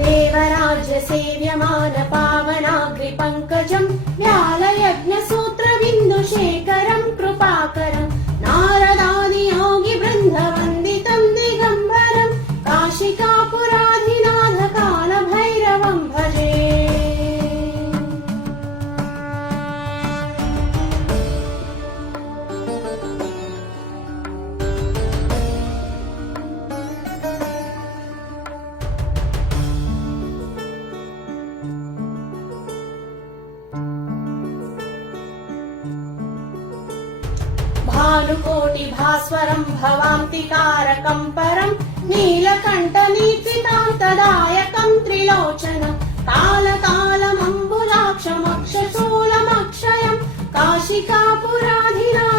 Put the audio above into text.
देवराज्य सेव्यमान पावनाग्रि पङ्कजम् व्यालयज्ञ सूत्र बिन्दु शेखरम् कृपाकरम् नारदादि योगि बृन्द वन्दितम् दिगम्बरम् काशिकापुराधिनाथ काल भैरवम् भजे। भानुकोटि भास्वरम् भवान्तिकारकम् परम् नीलकण्ठनीतितान्तदायकम् त्रिलोचनम् कालकालमम्बुजाक्षमक्षशूलमक्षयम् काशिकापुराधिनाथ